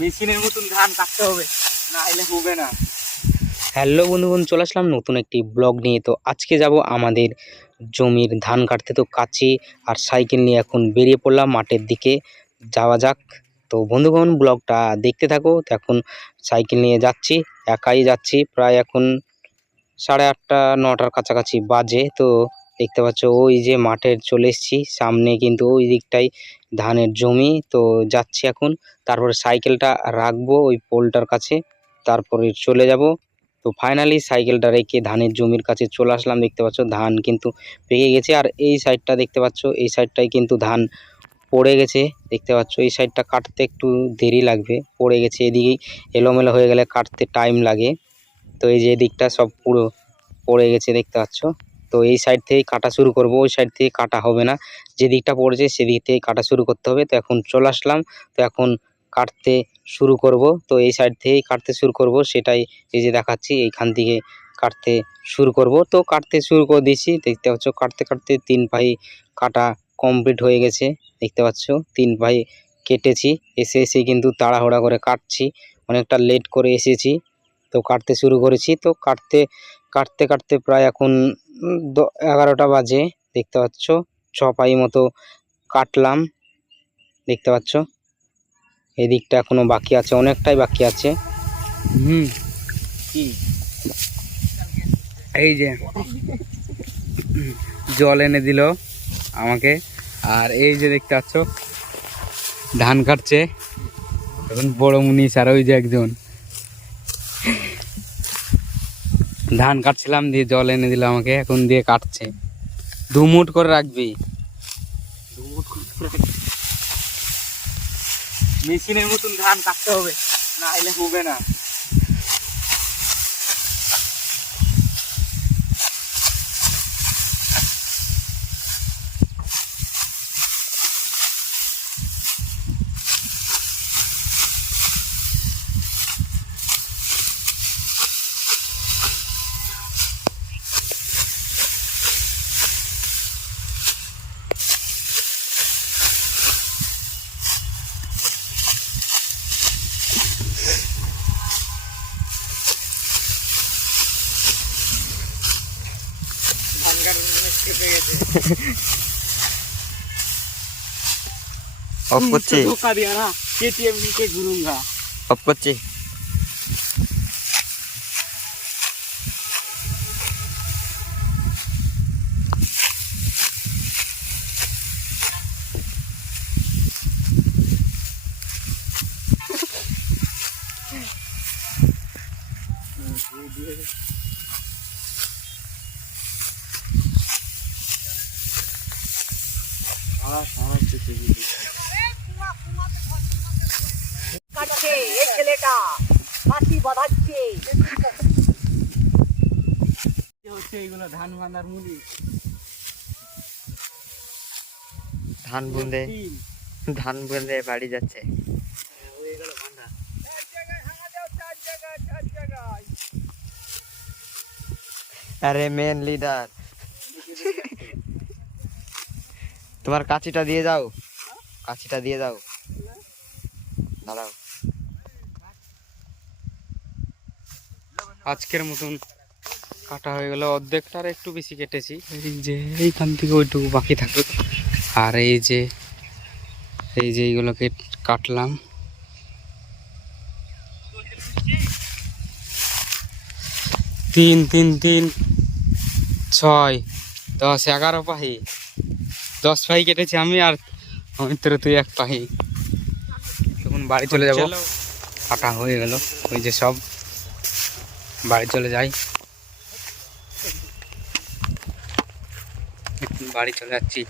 মেশিনের মতন ধান কাটতে হবে, না হলে হবে না। হ্যালো বন্ধুগণ, চলে আসলাম নতুন একটি ব্লগ নিয়ে। তো আজকে যাব আমাদের জমির ধান কাটতে। তো কাঁচি আর সাইকেল নিয়ে এখন বেরিয়ে পড়লাম মাঠের দিকে, যাওয়া যাক। তো বন্ধুগণ, ব্লগটা দেখতে থাকো। তো এখন সাইকেল নিয়ে যাচ্ছি, একাই যাচ্ছি। প্রায় এখন 8:30 9টার কাছাকাছি বাজে। তো দেখতে পাচ্ছ ওই যে মাঠের চলে এসেছি, সামনে কিন্তু ওই দিকটাই ধানের জমি। তো যাচ্ছি এখন, তারপরে সাইকেলটা রাখবো ওই পোলটার কাছে, তারপরে চলে যাব। তো ফাইনালি সাইকেলটা রেখে ধানের জমির কাছে চলে আসলাম। দেখতে পাচ্ছ ধান কিন্তু পেকে গেছে, আর এই সাইডটা দেখতে পাচ্ছ, এই সাইডটাই কিন্তু ধান পড়ে গেছে। দেখতে পাচ্ছ এই সাইডটা কাটতে একটু দেরি লাগবে, পড়ে গেছে। এদিকেই এলোমেলো হয়ে গেলে কাটতে টাইম লাগে। তো এই যে এদিকটা সব পুরো পড়ে গেছে দেখতে পাচ্ছ। তো এই সাইড থেকেই কাটা শুরু করব, ওই সাইড থেকে কাটা হবে না, যে দিকটা পড়েছে সেদিক থেকে কাটা শুরু করতে হবে। তো এখন চলে আসলাম, তো এখন কাটতে শুরু করব। তো এই সাইড থেকেই কাটতে শুরু করব, সেটাই এই যে দেখাচ্ছি, এইখান থেকে কাটতে শুরু করব। তো কাটতে শুরু করে দিয়েছি, দেখতে পাচ্ছ কাটতে কাটতে 3 পাই কাটা কমপ্লিট হয়ে গেছে। দেখতে পাচ্ছ 3 পাই কেটেছি। এসে কিন্তু তাড়াহুড়া করে কাটছি, অনেকটা লেট করে এসেছি। তো কাটতে শুরু করেছি। তো কাটতে কাটতে কাটতে প্রায় এখন 11টা বাজে। দেখতে পাচ্ছ 6 পাই মতো কাটলাম। দেখতে পাচ্ছ এদিকটা এখনো বাকি আছে, অনেকটাই বাকি আছে। কি এই যে জল এনে দিল আমাকে, আর এই যে দেখতে পাচ্ছ ধান কাটছে এখন বড় মুনিশ, আর ওই যে একজন ধান কাটছিলাম, দিয়ে জল এনে দিল আমাকে, এখন দিয়ে কাটছে। 2 মুঠ করে রাখবি। মেশিনের মতন ধান কাটতে হবে, না হলে হবে না। ধান কাটার জন্য চেপে গেছে। অফ করছি, ধোকা দিয়া না, কেটিএম নিচে ঘুরুঙ্গা। অফ করছি। কাটছে এই ছেলেটা, কাশি বাঁধাচ্ছে। হচ্ছে এইগুলো ধান বাঁধার মুলি। ধান বুনদে বাড়ি যাচ্ছে। আরে মেন লিডার, তোমার কাঁচিটা দিয়ে যাও, কাঁচিটা দিয়ে যাও, দাঁড়াও। আজকের মতন কাটা হয়ে গেল, অর্ধেকটার একটু বেশি কেটেছি। এই যে এইখান থেকে ওইটুকু বাকি থাকলো। আর এই যে এইগুলোকে কাটলাম। 3 3 3 6 10 11 পাহি, 10 পাহি কেটেছি আমি, আর অমিত্র তুই 1 পাহি। তখন বাড়ি চলে যাব, কাটা হয়ে গেল। ওই যে সব বাড়ি চলে যাই, বাড়ি চলে যাচ্ছি।